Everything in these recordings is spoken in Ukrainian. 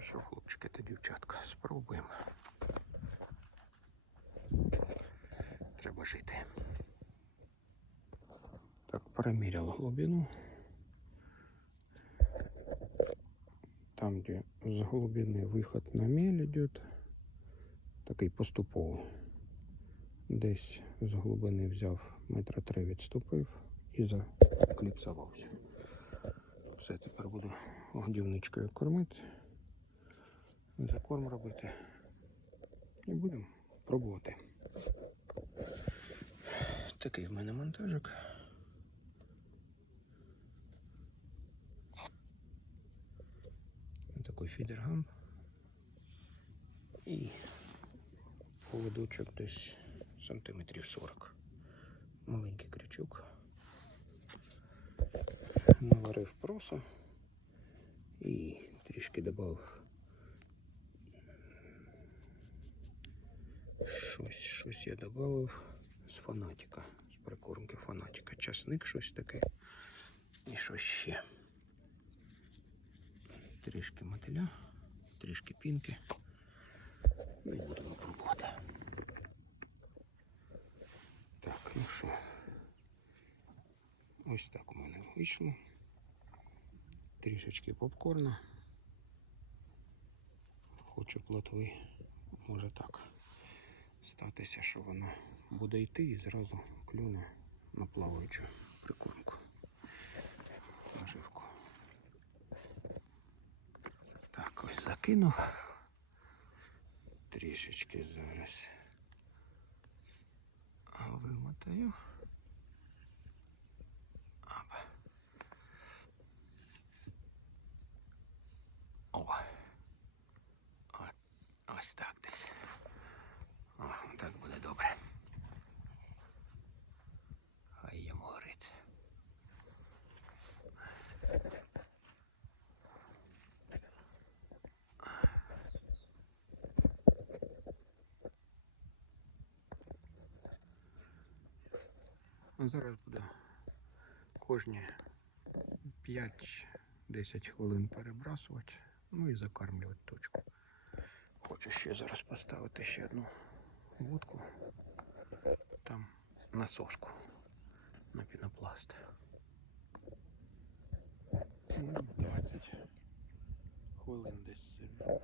Що, хлопчики та дівчатка, спробуємо. Треба жити. Так, переміряв глибину. Там, де з глибини виход на мель йде, такий поступовий. Десь з глибини взяв метра три відступив і закліпсувався. Все, тепер буду годівничкою кормити, закорм робити. І будемо пробувати. Такий в мене монтажик. Такий фідергам. І поводочок десь сантиметрів 40. Маленький крючок. Наварив проса і трішки додав щось, щось я додав з фанатика, з прикормки фанатика. Часник щось таке. І щось ще. Трішки мотиля, трішки пінки. Ну і будемо пробувати. Так, ну що. Ось так у мене вийшло. Трішечки попкорна. Хочу плотви. Може так статися, що вона буде йти і зразу клюне на плаваючу прикормку. Наживку. Так, ось закинув. Трішечки зараз вимотаю. Опа. О. От, ось так десь. О, так буде добре. Хай йому горить. Ну, Зараз буде кожні 5-10 хвилин перебрасувати, ну і закармлювати точку. Хочу ще зараз поставити ще одну вудку там на соску на пінопласт. Ну, 20 хвилин десь сиджу.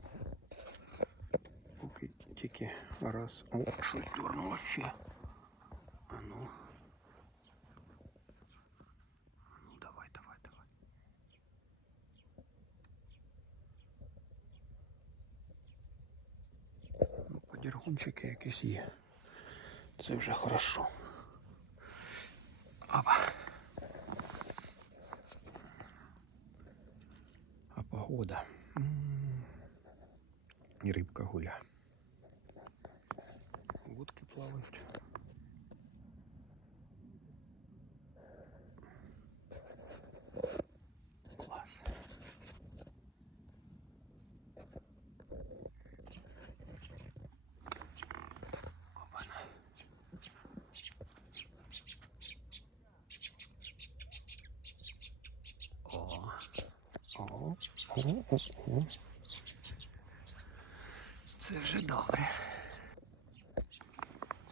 Поки тільки раз. О, щось дернуло ще. А ну. Ну давай, давай, давай. Ну, якісь є. Це вже хорошо. Опа. А погода. М. І рибка гуля. Будки плавають. Це вже добре.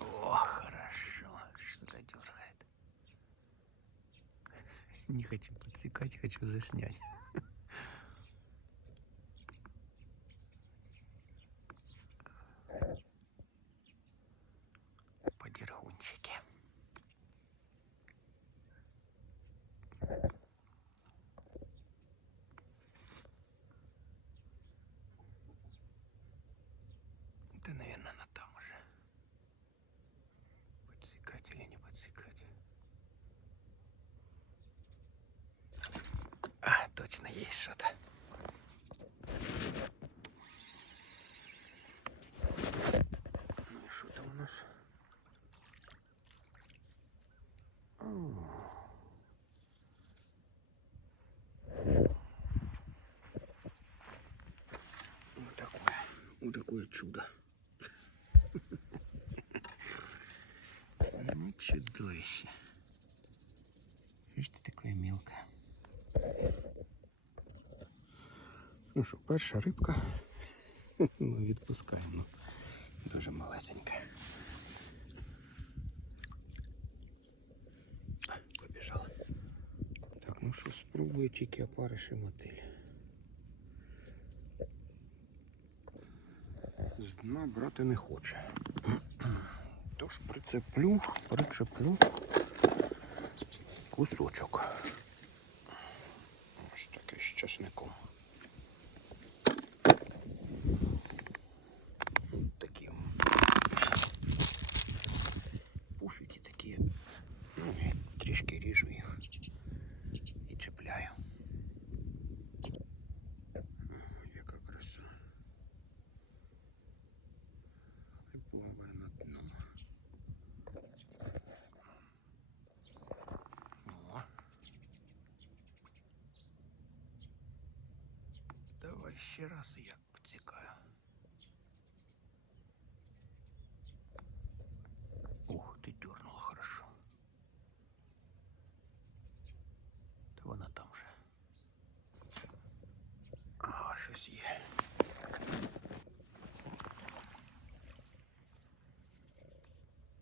О, хорошо. Что-то дергает. Не хочу подсекать, хочу заснять. Подергунчики. Да, наверное, она там уже. Подсекать или не подсекать? А, точно есть что-то. Ну и у нас? Вот такое, вот такое чудо. Чудовище. Видишь, ты такое мелкое. Ну що, перша рибка. Ну, відпускаємо. Дуже малесенька. Побіжала. Так, ну що, спробую тільки опариш і мотиль. З дна брати не хоче. Тож прицеплю, причеплю кусочок. Ось такий з часником. Ще раз я поцікаю. Ух, ты дернула хорошо. Та вона там же. А, щось є.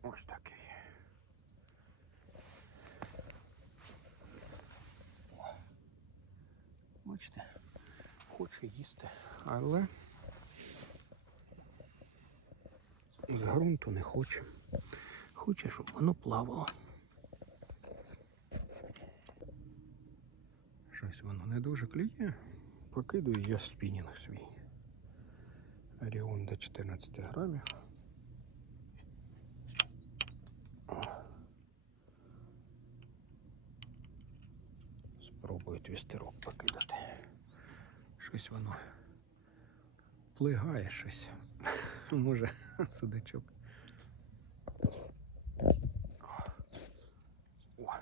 Ось такий. Бачите, хоче їсти, але з ґрунту не хоче. Хоче, щоб воно плавало. Щось воно не дуже клює. Покидаю я спінінг свій. Оріон до 14 грамів. Спробую твістерок покидати. Щось воно плигає щось. Може, судачок. О.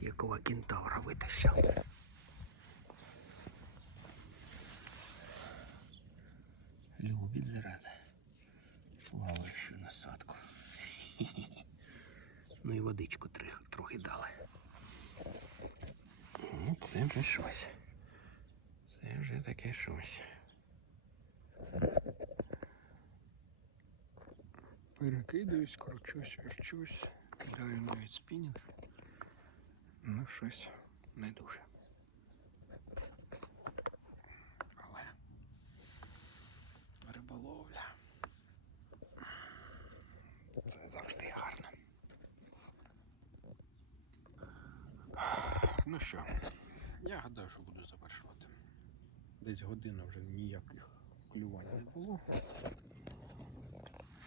Якого кентавра витащив. Любить зараза. Плавающую насадку. Ну і водичку трохи дали. Це вже щось. Це вже таке щось. Перекидаюсь, кручусь, верчусь, кидаю навіть спінінг. Ну, щось не дуже. Але риболовля. Це завжди гарно. Ну що, я гадаю, що буду завершувати. Десь година вже ніяких клювань не було.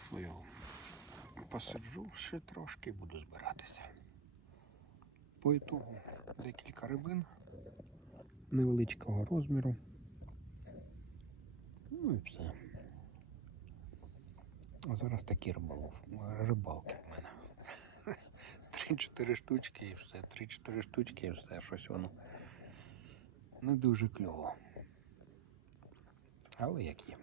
Що я посиджу ще трошки і буду збиратися. По ітогу декілька рибин невеличкого розміру. Ну і все. А зараз такі риболов, рибалки в мене. Три-чотири штучки і все. Три-чотири штучки і все. Щось воно не дуже кльово. Але як є.